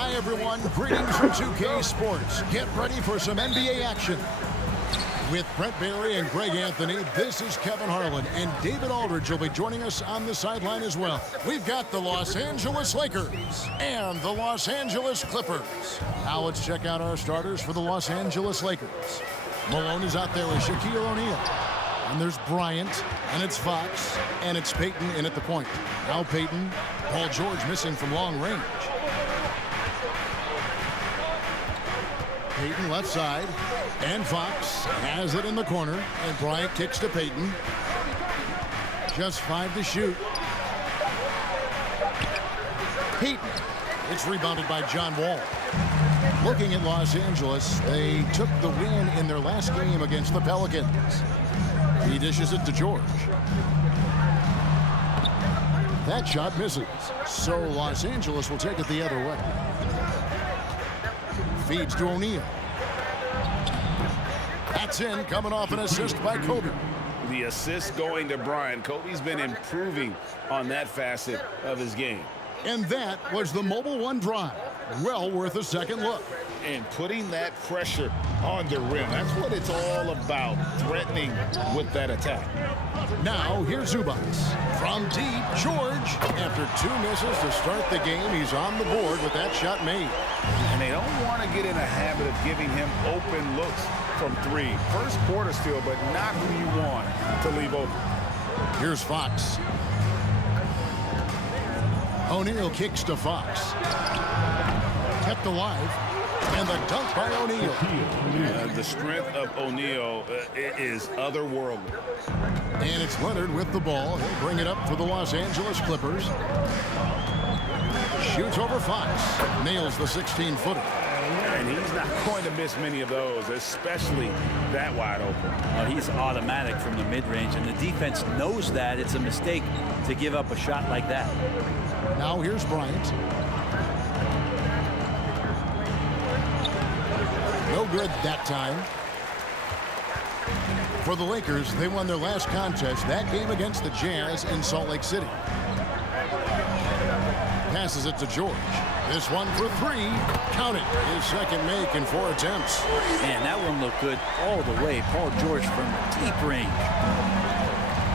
Hi, everyone. Greetings from 2K Sports. Get ready for some NBA action. With Brent Barry and Greg Anthony, this is Kevin Harlan, and David Aldridge will be joining us on the sideline as well. We've got the Los Angeles Lakers and the Los Angeles Clippers. Now let's check out our starters for the Los Angeles Lakers. Malone is out there with Shaquille O'Neal. And there's Bryant, and it's Fox, and it's Payton in at the point. Now Payton, Paul George missing from long range. Payton left side, and Fox has it in the corner, and Bryant kicks to Payton. Just 5 to shoot. Payton. It's rebounded by John Wall. Looking at Los Angeles, they took the win in their last game against the Pelicans. He dishes it to George. That shot misses, so Los Angeles will take it the other way. Feeds to O'Neal. That's in, coming off an assist by Kobe. The assist going to Bryant. Kobe's been improving on that facet of his game. And that was the Mobile One drive. Well worth a second look. And putting that pressure on the rim. That's what it's all about, threatening with that attack. Now, here's Zubac. From deep, George. After 2 misses to start the game, he's on the board with that shot made. And they don't want to get in a habit of giving him open looks from 3. First quarter still, but not who you want to leave open. Here's Fox. O'Neal kicks to Fox. Kept alive. And the dunk by O'Neal. The strength of O'Neal is otherworldly. And it's Leonard with the ball. He'll bring it up for the Los Angeles Clippers. Shoots over Fox. Nails the 16-footer. And he's not going to miss many of those, especially that wide open. He's automatic from the mid-range, and the defense knows that it's a mistake to give up a shot like that. Now here's Bryant. No good that time. For the Lakers, they won their last contest, that game against the Jazz in Salt Lake City. Passes it to George. This one for 3. Count it. His second make in 4 attempts. Man, that one looked good all the way. Paul George from deep range.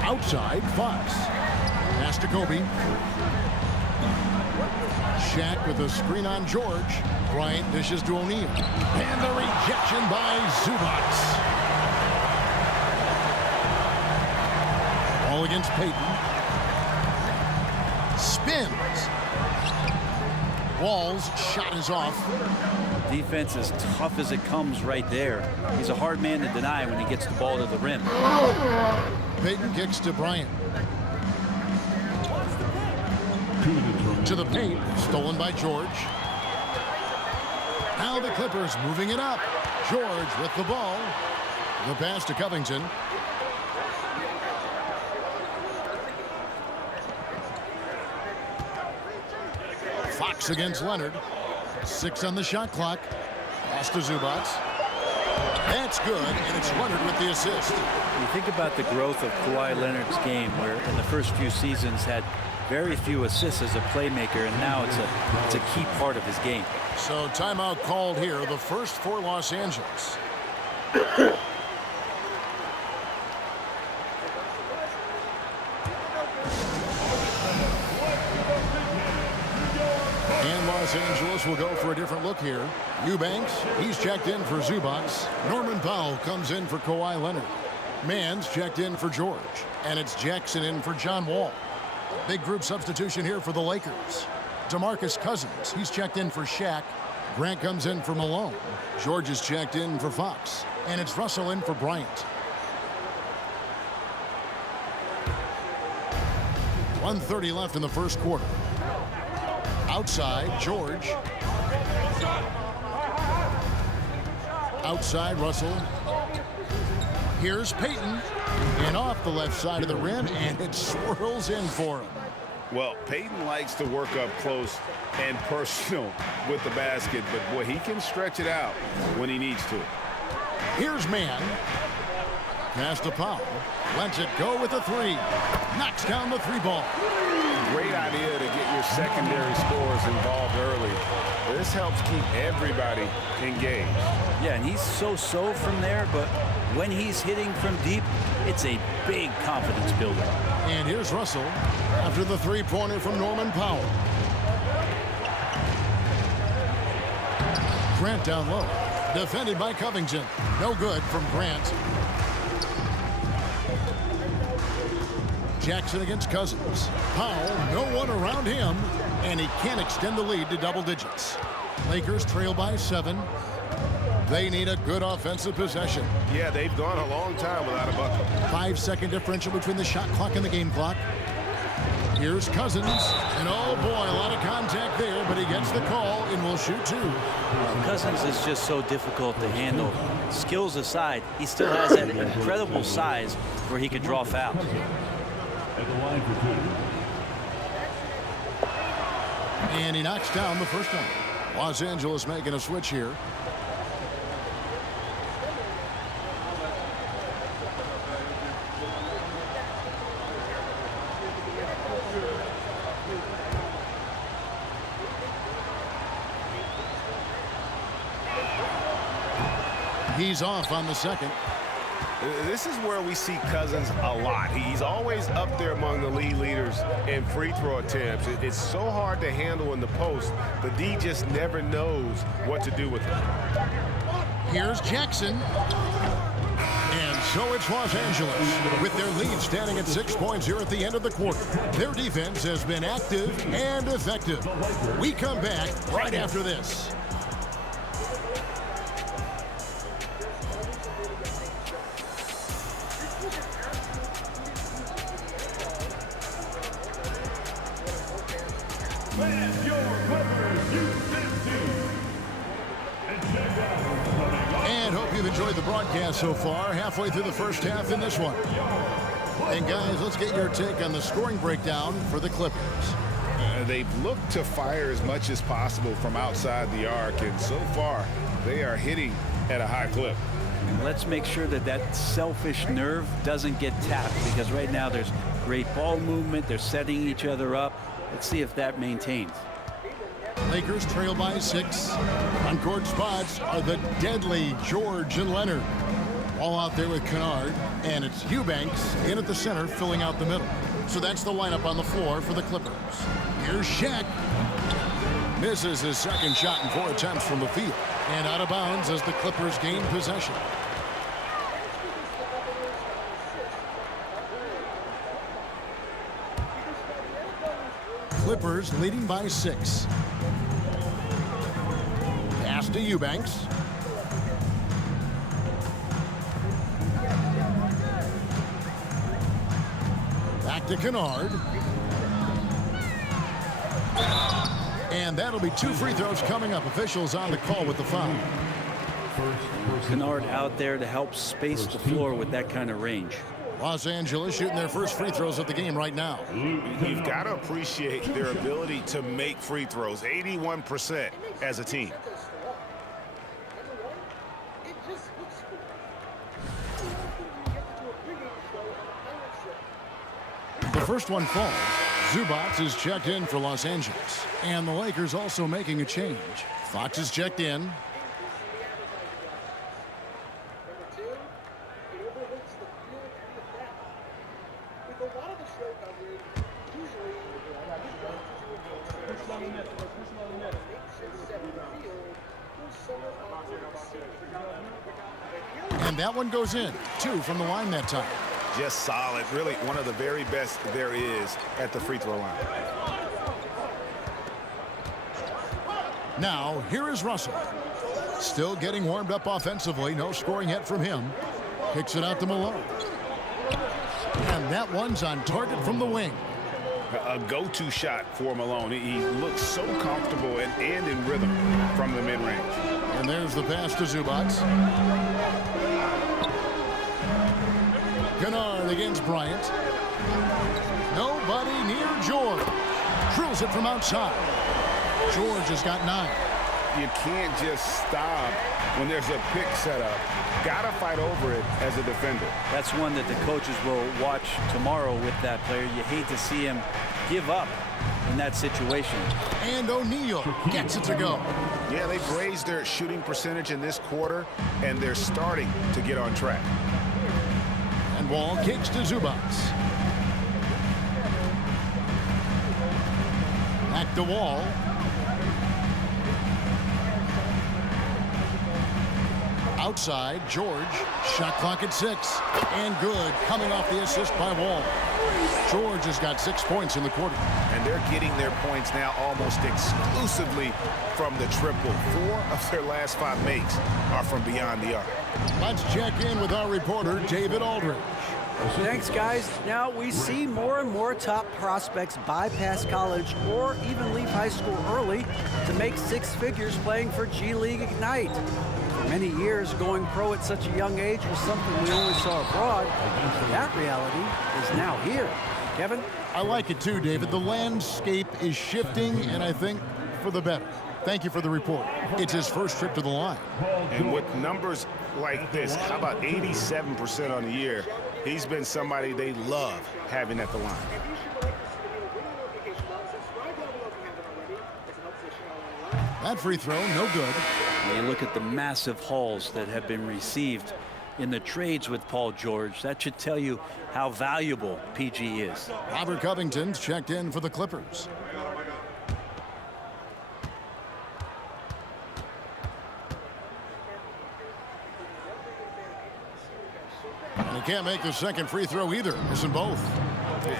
Outside, Fox. Pass to Kobe. Shaq with a screen on George. Bryant dishes to O'Neal. And the rejection by Zubac. All against Payton. Spins. Wall's shot is off. Defense as tough as it comes right there. He's a hard man to deny when he gets the ball to the rim. Payton kicks to Bryant. To the paint, stolen by George. Now the Clippers moving it up. George with the ball. The pass to Covington. Fox against Leonard. 6 on the shot clock. Pass to Zubac. That's good, and it's Leonard with the assist. You think about the growth of Kawhi Leonard's game, where in the first few seasons had very few assists as a playmaker, and now it's a key part of his game. So timeout called here, the first for Los Angeles. And Los Angeles will go for a different look here. Eubanks, he's checked in for Zubac. Norman Powell comes in for Kawhi Leonard. Mann's checked in for George. And it's Jackson in for John Wall. Big group substitution here for the Lakers. DeMarcus Cousins, he's checked in for Shaq. Grant comes in for Malone. George is checked in for Fox. And it's Russell in for Bryant. 1:30 left in the first quarter. Outside, George. Outside, Russell. Here's Payton. And off the left side of the rim, and it swirls in for him. Well, Payton likes to work up close and personal with the basket, but boy, he can stretch it out when he needs to. Here's Mann. Pass to Powell. Lets it go with a 3. Knocks down the 3 ball. Great idea to get your secondary scores involved early. This helps keep everybody engaged. Yeah, and he's so-so from there, but when he's hitting from deep, it's a big confidence builder. And here's Russell after the three-pointer from Norman Powell. Grant down low. Defended by Covington. No good from Grant. Jackson against Cousins. Powell, no one around him, and he can't extend the lead to double digits. Lakers trail by 7. They need a good offensive possession. Yeah, they've gone a long time without a bucket. 5-second differential between the shot clock and the game clock. Here's Cousins, and oh boy, a lot of contact there, but he gets the call and will shoot 2. Cousins is just so difficult to handle. Skills aside, he still has that incredible size where he can draw fouls. At the line for 2. And he knocks down the first one. Los Angeles making a switch here. He's off on the second. This is where we see Cousins a lot. He's always up there among the league leaders in free throw attempts. It's so hard to handle in the post. The D just never knows what to do with him. Here's Jackson. And so it's Los Angeles with their lead standing at 6 points here at the end of the quarter. Their defense has been active and effective. We come back right after this. And hope you've enjoyed the broadcast so far. Halfway through the first half in this one. And guys, let's get your take on the scoring breakdown for the Clippers. They've looked to fire as much as possible from outside the arc, and so far they are hitting at a high clip. And let's make sure that that selfish nerve doesn't get tapped, because right now there's great ball movement. They're setting each other up. Let's see if that maintains. Lakers trail by 6. On-court spots are the deadly George and Leonard. All out there with Kennard, and it's Eubanks in at the center filling out the middle. So that's the lineup on the floor for the Clippers. Here's Shaq. Misses his second shot in 4 attempts from the field. And out of bounds as the Clippers gain possession. Clippers leading by 6. Pass to Eubanks. Back to Kennard. And that'll be 2 free throws coming up. Officials on the call with the foul. Kennard out there to help space the floor with that kind of range. Los Angeles shooting their first free throws of the game right now. You've got to appreciate their ability to make free throws. 81% as a team. The first one falls. Zubac is checked in for Los Angeles. And the Lakers also making a change. Fox is checked in. And that one goes in. 2 from the line that time. Just solid. Really one of the very best there is at the free throw line. Now, here is Russell. Still getting warmed up offensively. No scoring yet from him. Kicks it out to Malone. And that one's on target from the wing. A go-to shot for Malone. He looks so comfortable and in rhythm from the mid-range. And there's the pass to Zubac. Kennard against Bryant. Nobody near George. Drills it from outside. George has got 9. You can't just stop when there's a pick set up. Gotta fight over it as a defender. That's one that the coaches will watch tomorrow with that player. You hate to see him give up in that situation. And O'Neal gets it to go. Yeah, they've raised their shooting percentage in this quarter, and they're starting to get on track. And Wall kicks to Zubac. Back to Wall. Outside, George. Shot clock at 6. And good, coming off the assist by Wall. George has got 6 points in the quarter. And they're getting their points now almost exclusively from the triple. 4 of their last 5 makes are from beyond the arc. Let's check in with our reporter, David Aldridge. Thanks, guys. Now we see more and more top prospects bypass college or even leave high school early to make 6 figures playing for G League Ignite. For many years, going pro at such a young age was something we only saw abroad. That reality is now here. Kevin? I like it too, David. The landscape is shifting, and I think for the better. Thank you for the report. It's his first trip to the line. And with numbers like this, how about 87% on the year? He's been somebody they love having at the line. That free throw, no good. You look at the massive hauls that have been received in the trades with Paul George. That should tell you how valuable PG is. Robert Covington's checked in for the Clippers. And he can't make the second free throw either. Missing both.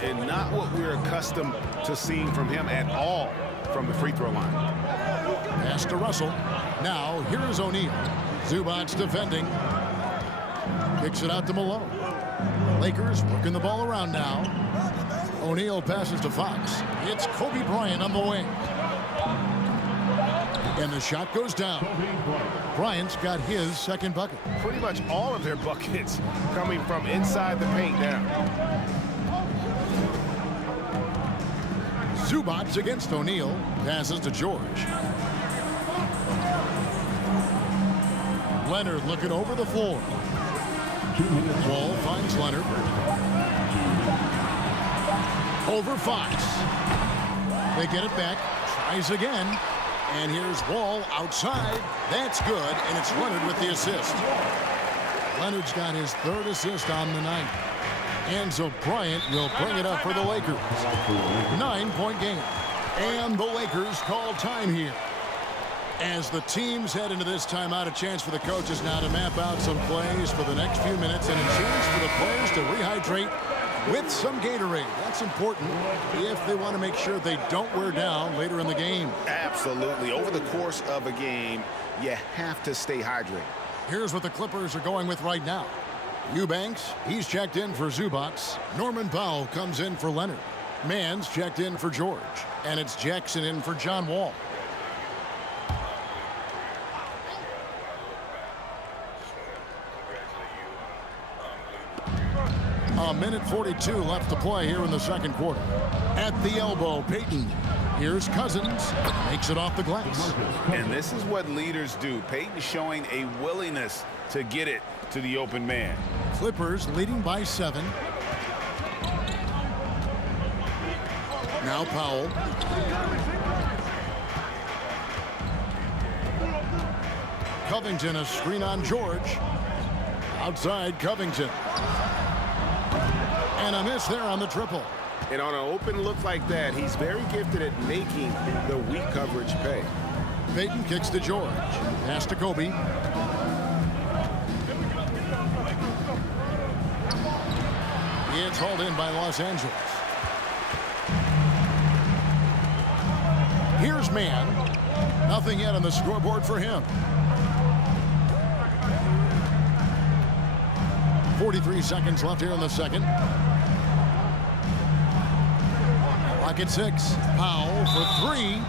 And not what we're accustomed to seeing from him at all from the free throw line. Pass to Russell. Now, here is O'Neal. Zubac's defending. Kicks it out to Malone. Lakers working the ball around now. O'Neal passes to Fox. It's Kobe Bryant on the wing. And the shot goes down. Bryant's got his second bucket. Pretty much all of their buckets coming from inside the paint now. Zubac against O'Neal. Passes to George. Leonard looking over the floor. Wall finds Leonard. Over Fox. They get it back. Tries again. And here's Wall outside. That's good. And it's Leonard with the assist. Leonard's got his 3rd assist on the night. And so Bryant will bring it up for the Lakers. 9-point game. And the Lakers call time here. As the teams head into this timeout, a chance for the coaches now to map out some plays for the next few minutes and a chance for the players to rehydrate with some Gatorade. That's important if they want to make sure they don't wear down later in the game. Absolutely. Over the course of a game, you have to stay hydrated. Here's what the Clippers are going with right now. Eubanks, he's checked in for Zubac. Norman Powell comes in for Leonard. Mann's checked in for George. And it's Jackson in for John Wall. A minute 42 left to play here in the second quarter. At the elbow, Payton. Here's Cousins. Makes it off the glass. And this is what leaders do. Payton showing a willingness to get it to the open man. Clippers leading by 7. Now Powell. Covington, a screen on George. Outside Covington. And a miss there on the triple. And on an open look like that, he's very gifted at making the weak coverage pay. Payton kicks to George. Pass to Kobe. It's hauled in by Los Angeles. Here's Mann. Nothing yet on the scoreboard for him. 43 seconds left here in the second. Clock at 6. Powell for 3.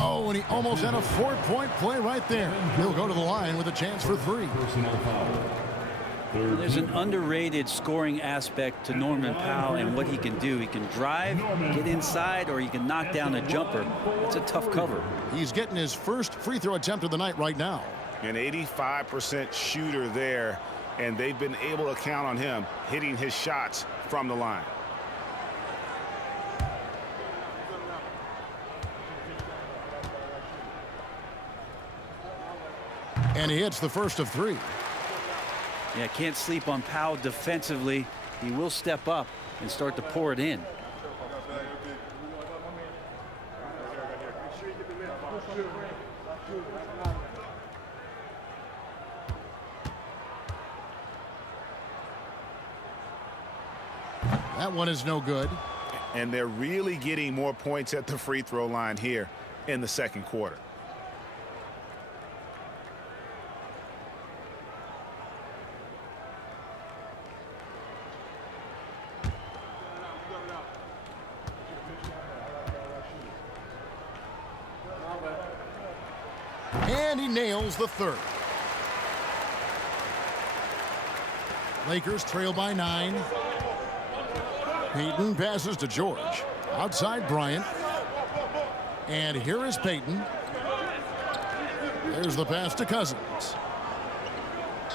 Oh, and he almost had a 4-point play right there. He'll go to the line with a chance for 3. There's an underrated scoring aspect to Norman Powell and what he can do. He can drive, get inside, or he can knock down a jumper. It's a tough cover. He's getting his first free throw attempt of the night right now. An 85% shooter there, and they've been able to count on him hitting his shots from the line. And he hits the first of 3. Yeah, can't sleep on Powell defensively. He will step up and start to pour it in. That one is no good. And they're really getting more points at the free throw line here in the second quarter. And he nails the third. Lakers trail by 9. Payton passes to George. Outside Bryant. And here is Payton. There's the pass to Cousins.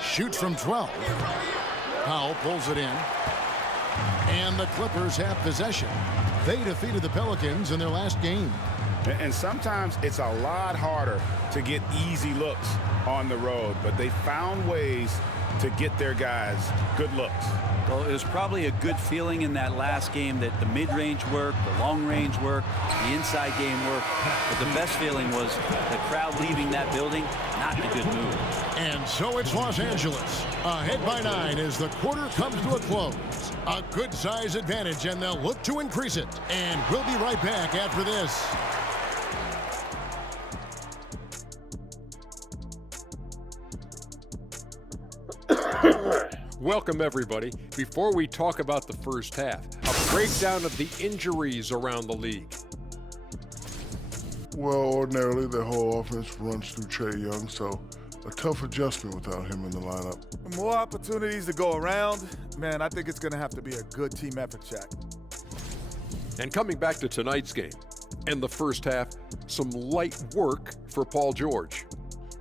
Shoots from 12. Powell pulls it in. And the Clippers have possession. They defeated the Pelicans in their last game. And sometimes it's a lot harder to get easy looks on the road, but they found ways to get their guys good looks. Well, it was probably a good feeling in that last game that the mid-range worked, the long-range worked, the inside game worked. But the best feeling was the crowd leaving that building, not in a good mood. And so it's Los Angeles, ahead by 9 as the quarter comes to a close. A good size advantage, and they'll look to increase it. And we'll be right back after this. Welcome, everybody. Before we talk about the first half, a breakdown of the injuries around the league. Well, ordinarily, their whole offense runs through Trae Young, so a tough adjustment without him in the lineup. More opportunities to go around. Man, I think it's going to have to be a good team effort, Shaq. And coming back to tonight's game, in the first half, some light work for Paul George.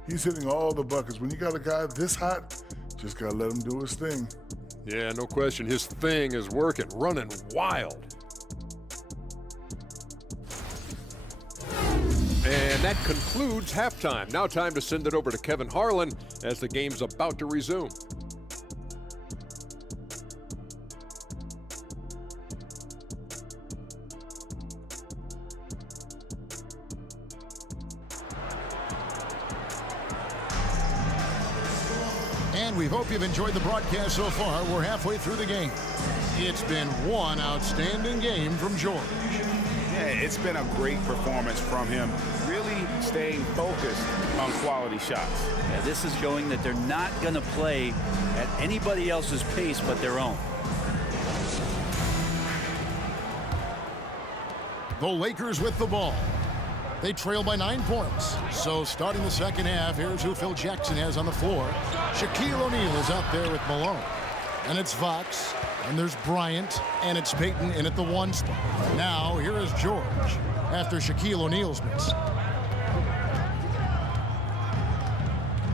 He's hitting all the buckets. When you got a guy this hot, just got to let him do his thing. Yeah, no question. His thing is working, running wild. And that concludes halftime. Now time to send it over to Kevin Harlan as the game's about to resume. And we hope you've enjoyed the broadcast so far. We're halfway through the game. It's been one outstanding game from George. Yeah, it's been a great performance from him, really staying focused on quality shots. Yeah, this is showing that they're not going to play at anybody else's pace but their own. The Lakers with the ball. They trail by 9 points. So starting the second half, here's who Phil Jackson has on the floor. Shaquille O'Neal is out there with Malone. And it's Fox, and there's Bryant, and it's Payton in at the 1 spot. Now, here is George after Shaquille O'Neal's miss.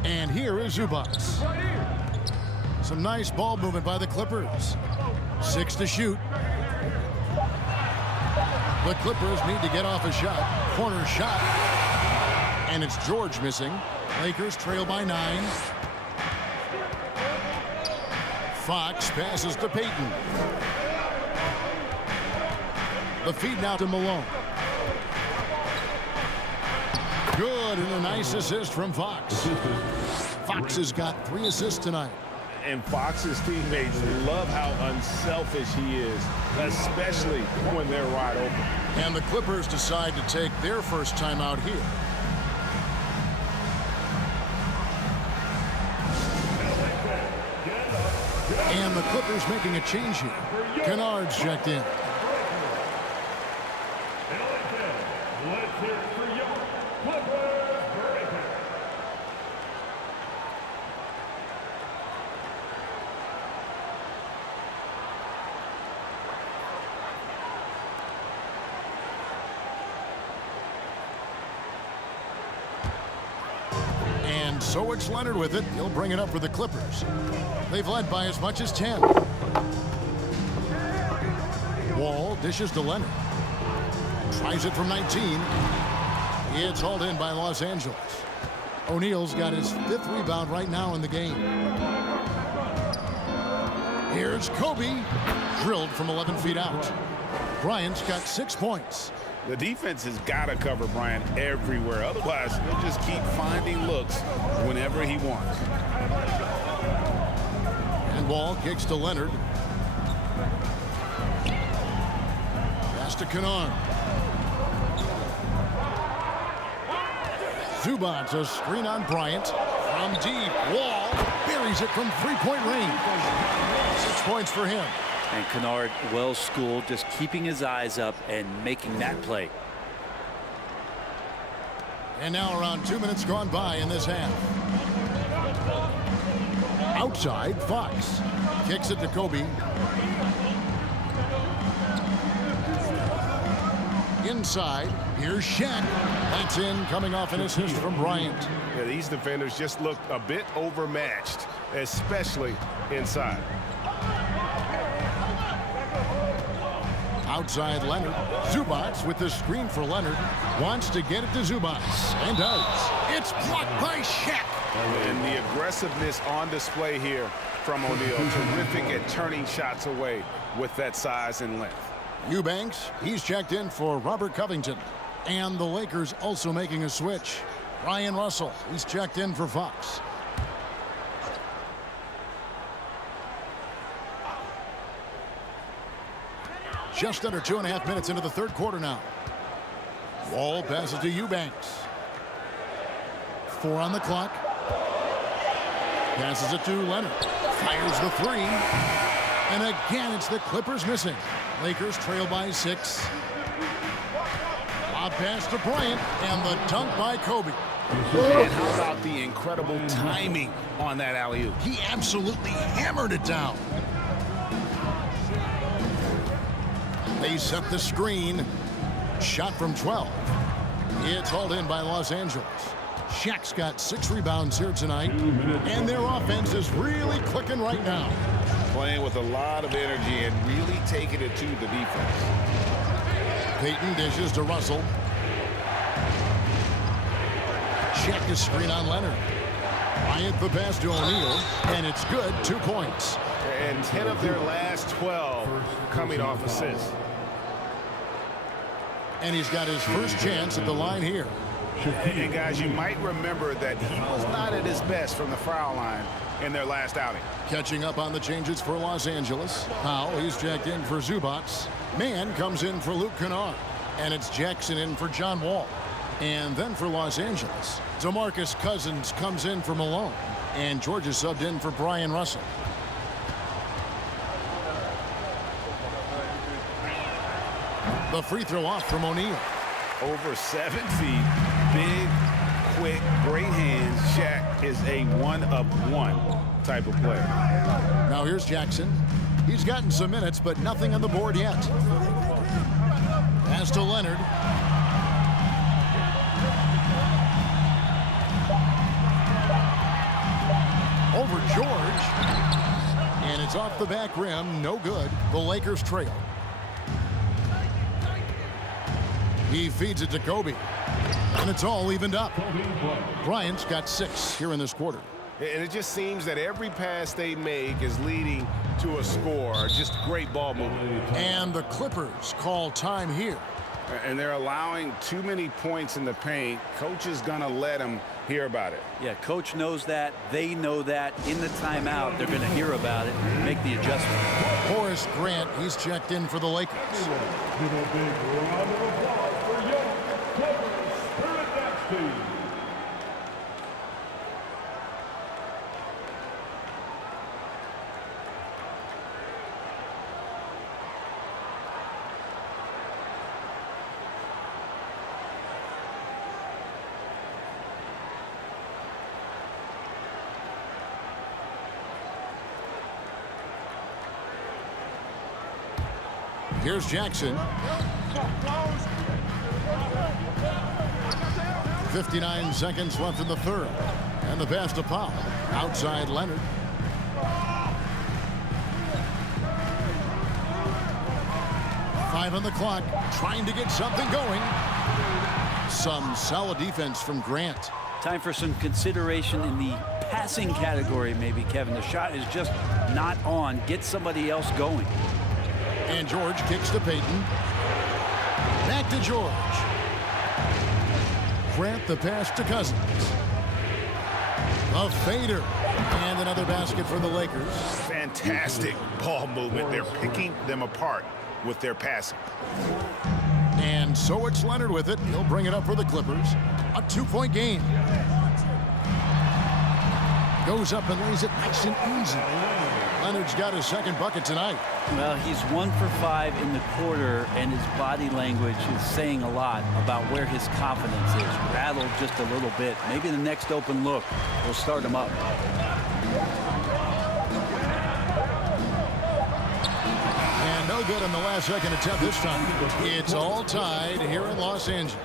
And here is Zubac. Some nice ball movement by the Clippers. 6 to shoot. The Clippers need to get off a shot. Corner shot. And it's George missing. Lakers trail by 9. Fox passes to Payton. The feed now to Malone. Good, and a nice assist from Fox. Fox has got 3 assists tonight. And Fox's teammates love how unselfish he is, especially when they're wide open. And the Clippers decide to take their first time out here. And the Clippers making a change here. Kennard's checked in. And so it's Leonard with it. He'll bring it up for the Clippers. They've led by as much as 10. Wall dishes to Leonard. Tries it from 19. It's hauled in by Los Angeles. O'Neal's got his 5th rebound right now in the game. Here's Kobe, drilled from 11 feet out. Bryant's got 6 points. The defense has got to cover Bryant everywhere. Otherwise, he'll just keep finding looks whenever he wants. And Wall kicks to Leonard. Pass to Kennard. Zubac, a screen on Bryant. From deep, Wall buries it from 3-point range. 6 points for him. And Kennard, well schooled, just keeping his eyes up and making that play. And now around 2 minutes gone by in this half. Outside, Fox kicks it to Kobe. Inside, here's Shaq. That's in, coming off an assist from Bryant. Yeah, these defenders just looked a bit overmatched, especially inside. Outside Leonard. Zubac with the screen for Leonard. Wants to get it to Zubac. And does. It's blocked by Shaq. And the aggressiveness on display here from O'Neal. Terrific at turning shots away with that size and length. Eubanks, he's checked in for Robert Covington. And the Lakers also making a switch. Ryan Russell, he's checked in for Fox. Just under 2.5 minutes into the 3rd quarter now. Wall passes to Eubanks. 4 on the clock. Passes it to Leonard. Fires the 3. And again, it's the Clippers missing. Lakers trail by 6. Lob pass to Bryant. And the dunk by Kobe. And how about the incredible timing on that alley-oop? He absolutely hammered it down. They set the screen. Shot from 12. It's hauled in by Los Angeles. Shaq's got 6 rebounds here tonight. And their offense is really clicking right now. Playing with a lot of energy and really taking it to the defense. Payton dishes to Russell. Shaq is screen on Leonard. Bryant the pass to O'Neal. And it's good. 2 points. And 10 of their last 12 coming off assists. And he's got his first chance at the line here. And guys, you might remember that he was not at his best from the foul line in their last outing. Catching up on the changes for Los Angeles. Powell, he's checked in for Zubac. Mann comes in for Luke Kennard. And it's Jackson in for John Wall. And then for Los Angeles, DeMarcus Cousins comes in for Malone. And George is subbed in for Brian Russell. The free throw off from O'Neal. Over 7 feet, big, quick, great hands. Shaq is a one-of-one type of player. Now here's Jackson. He's gotten some minutes, but nothing on the board yet. Pass to Leonard. Over George. And it's off the back rim. No good. The Lakers trail. He feeds it to Kobe. And it's all evened up. Bryant's got 6 here in this quarter. And it just seems that every pass they make is leading to a score. Just great ball movement. And the Clippers call time here. And they're allowing too many points in the paint. Coach is going to let them hear about it. Yeah, coach knows that. They know that. In the timeout, they're going to hear about it and make the adjustment. Horace Grant, he's checked in for the Lakers. Give a big round of applause for young Clippers Spirit Next team. Here's Jackson. 59 seconds left in the 3rd. And the pass to Powell. Outside Leonard. Five on the clock. Trying to get something going. Some solid defense from Grant. Time for some consideration in the passing category, maybe, Kevin. The shot is just not on. Get somebody else going. And George kicks to Payton. Back to George. Grant the pass to Cousins. A fader. And another basket for the Lakers. Fantastic ball movement. They're picking them apart with their passing. And so it's Leonard with it. He'll bring it up for the Clippers. A 2-point game. Goes up and lays it nice and easy. Leonard's got his second bucket tonight. Well, he's 1 for 5 in the quarter, and his body language is saying a lot about where his confidence is. Rattled just a little bit. Maybe the next open look will start him up. And no good on the last second attempt this time. It's all tied here in Los Angeles.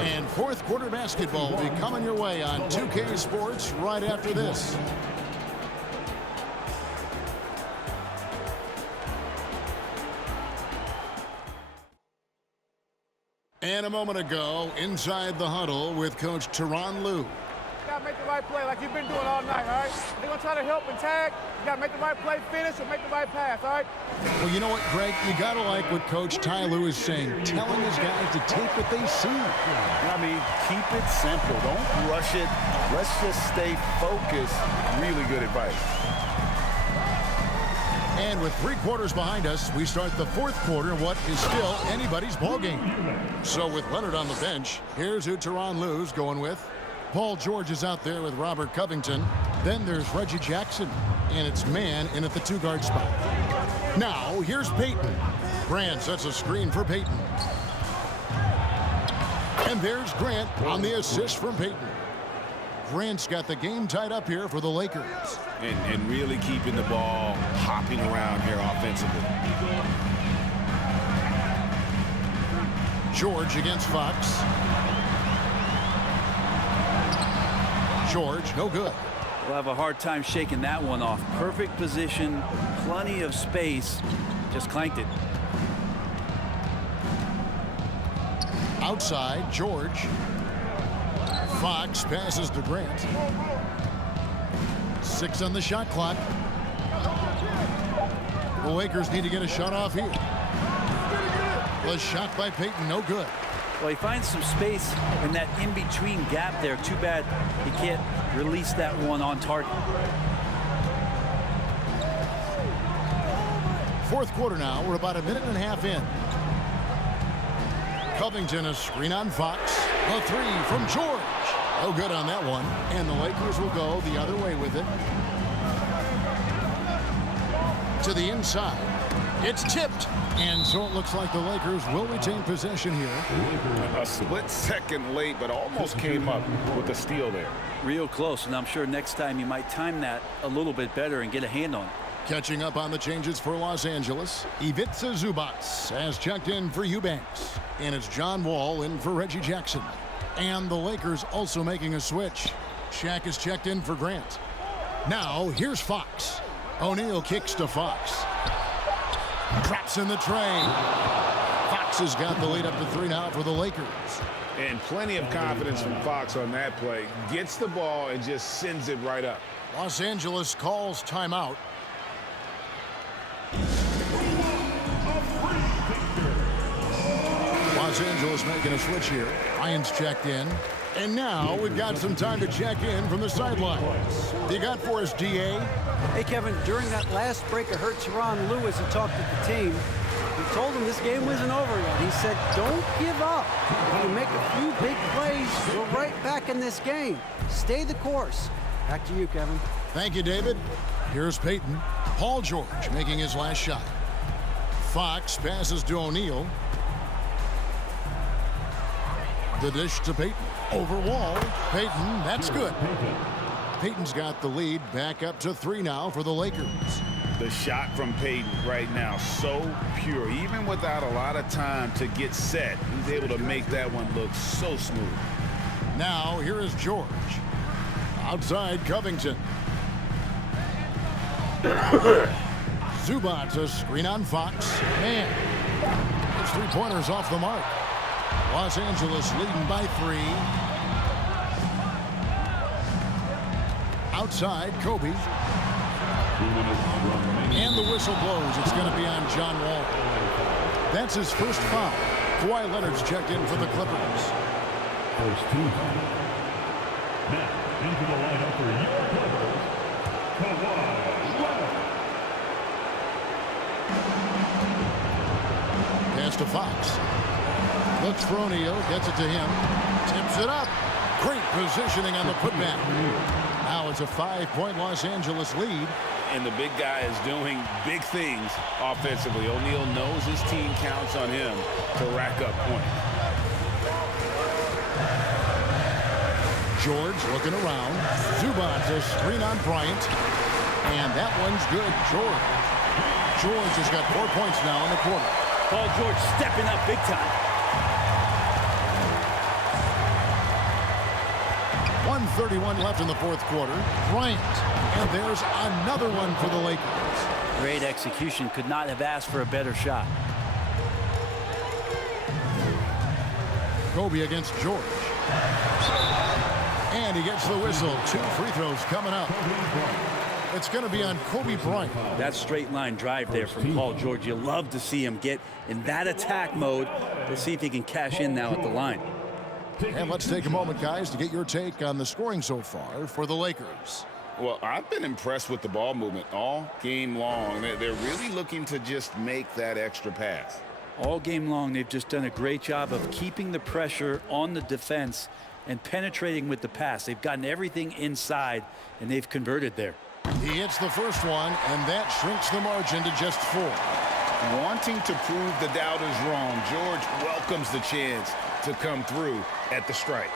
And fourth quarter basketball will be coming your way on 2K Sports right after this. And a moment ago, inside the huddle with Coach Tyronn Lue. You gotta make the right play like you've been doing all night, all right? They're gonna try to help and tag. You gotta make the right play, finish, or make the right pass, all right? Well, you know what, Greg? You gotta like what Coach Ty Lue is saying, telling his guys to take what they see. I mean, keep it simple. Don't rush it. Let's just stay focused. Really good advice. And with 3 quarters behind us, we start the fourth quarter in what is still anybody's ball game. So with Leonard on the bench, here's who Tyronn Lue's going with. Paul George is out there with Robert Covington. Then there's Reggie Jackson, and it's man in at the 2-guard spot. Now, here's Payton. Grant sets a screen for Payton. And there's Grant on the assist from Payton. Grant's got the game tied up here for the Lakers. And really keeping the ball hopping around here offensively. George against Fox. George, no good. We'll have a hard time shaking that one off. Perfect position, plenty of space. Just clanked it. Outside, George. Fox passes to Grant. 6 on the shot clock. The Lakers need to get a shot off here. The shot by Payton, no good. Well, he finds some space in that in-between gap there. Too bad he can't release that one on target. Fourth quarter now. We're about a minute and a half in. Covington, a screen on Fox. A 3 from George. No good on that one. And the Lakers will go the other way with it. To the inside. It's tipped. And so it looks like the Lakers will retain possession here. A split second late, but almost came up with the steal there. Real close, and I'm sure next time you might time that a little bit better and get a hand on it. Catching up on the changes for Los Angeles, Ivica Zubac has checked in for Eubanks. And it's John Wall in for Reggie Jackson. And the Lakers also making a switch. Shaq is checked in for Grant. Now, here's Fox. O'Neal kicks to Fox. Drops in the tray. Fox has got the lead up to 3 now for the Lakers. And plenty of confidence from Fox on that play. Gets the ball and just sends it right up. Los Angeles calls timeout. Los Angeles making a switch here. Ryan's checked in. And now we've got some time to check in from the sideline. You got for us, DA? Hey, Kevin, during that last break, I heard Tyronn Lue as he talked to the team. He told them this game wasn't over yet. He said, don't give up. If you make a few big plays, we're right back in this game. Stay the course. Back to you, Kevin. Thank you, David. Here's Payton. Paul George making his last shot. Fox passes to O'Neal. The dish to Payton. Over Wall. Payton, that's good. Payton's got the lead back up to 3 now for the Lakers. The shot from Payton right now, so pure. Even without a lot of time to get set, he's able to make that one look so smooth. Now, here is George. Outside, Covington. Zubac, a screen on Fox. And his 3-pointers off the mark. Los Angeles leading by 3. outside, Kobe. And the whistle blows. It's going to be on John Wall. That's his first foul. Kawhi Leonard's checked in for the Clippers. First team. Now, into the lineup for your Clippers, Kawhi Leonard. Pass to Fox. Looks for O'Neal, gets it to him. Tips it up. Great positioning on the putback. Now it's a 5-point Los Angeles lead. And the big guy is doing big things offensively. O'Neal knows his team counts on him to rack up points. George looking around. Zubac a screen on Bryant. And that one's good. George has got 4 points now in the quarter. Paul George stepping up big time. 1:31 left in the fourth quarter. Bryant. And there's another one for the Lakers. Great execution. Could not have asked for a better shot. Kobe against George. And he gets the whistle. 2 free throws coming up. It's going to be on Kobe Bryant. That straight line drive there from Paul George. You love to see him get in that attack mode. Let's see if he can cash in now at the line. And let's take a moment, guys, to get your take on the scoring so far for the Lakers. Well, I've been impressed with the ball movement all game long. They're really looking to just make that extra pass. All game long, they've just done a great job of keeping the pressure on the defense and penetrating with the pass. They've gotten everything inside, and they've converted there. He hits the first one, and that shrinks the margin to just 4. Wanting to prove the doubters wrong, George welcomes the chance to come through at the strike.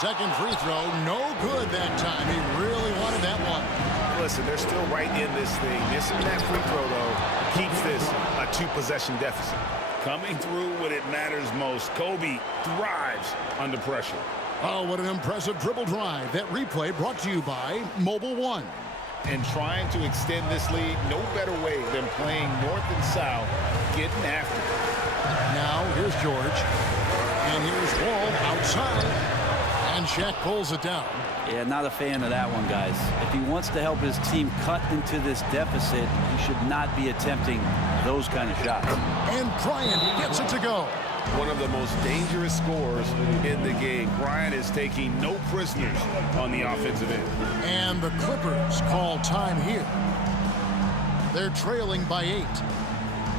Second free throw, no good that time. He really wanted that one. Listen, they're still right in this thing. Missing that free throw, though, keeps this a 2-possession deficit. Coming through when it matters most. Kobe thrives under pressure. Oh, what an impressive dribble drive. That replay brought to you by Mobile One. And trying to extend this lead, no better way than playing north and south, getting after it. Now, here's George. And here's Wall outside. And Shaq pulls it down. Yeah, not a fan of that one, guys. If he wants to help his team cut into this deficit, he should not be attempting those kind of shots. And Bryant gets it to go. One of the most dangerous scorers in the game. Bryant is taking no prisoners on the offensive end. And the Clippers call time here. They're trailing by 8.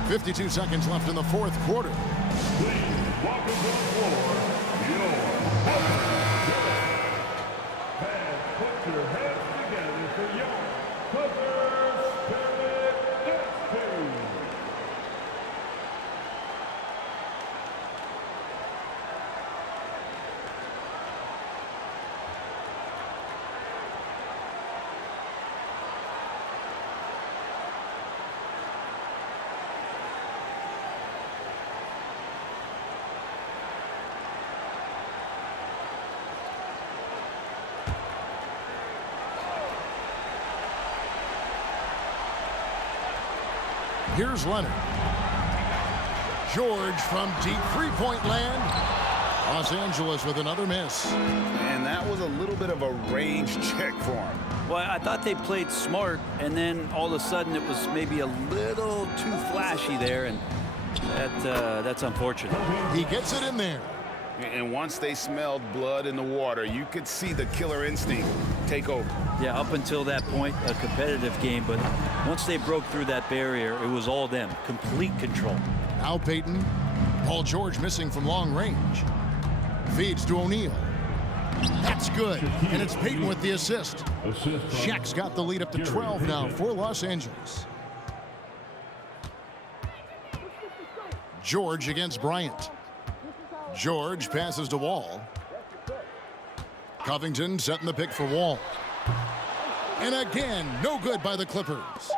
52 seconds left in the fourth quarter. Please welcome to the floor, your Clippers. And put your hands together for your Clippers Spirit Dance Team. Here's Leonard. George from deep three-point land. Los Angeles with another miss. And that was a little bit of a range check for him. Well, I thought they played smart, and then all of a sudden it was maybe a little too flashy there, and that's unfortunate. He gets it in there. And once they smelled blood in the water, you could see the killer instinct take over. Yeah, up until that point, a competitive game, but once they broke through that barrier, it was all them. Complete control. Now Payton. Paul George missing from long range. Feeds to O'Neal. That's good. And it's Payton with the assist. Shaq's got the lead up to 12 now for Los Angeles. George against Bryant. George passes to Wall. Covington setting the pick for Wall. And again, no good by the Clippers.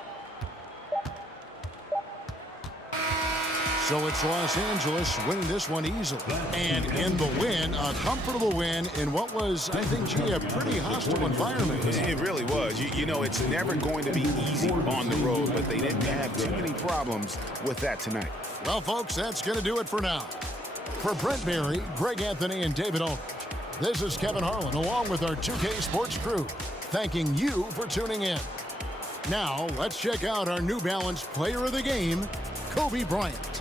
So it's Los Angeles winning this one easily. And in the win, a comfortable win in what was, I think, gee, a pretty hostile environment. It really was. You know, it's never going to be easy on the road, but they didn't have too many problems with that tonight. Well, folks, that's going to do it for now. For Brent Barry, Greg Anthony, and David Aldridge, this is Kevin Harlan, along with our 2K Sports crew, thanking you for tuning in. Now, let's check out our New Balance Player of the Game, Kobe Bryant.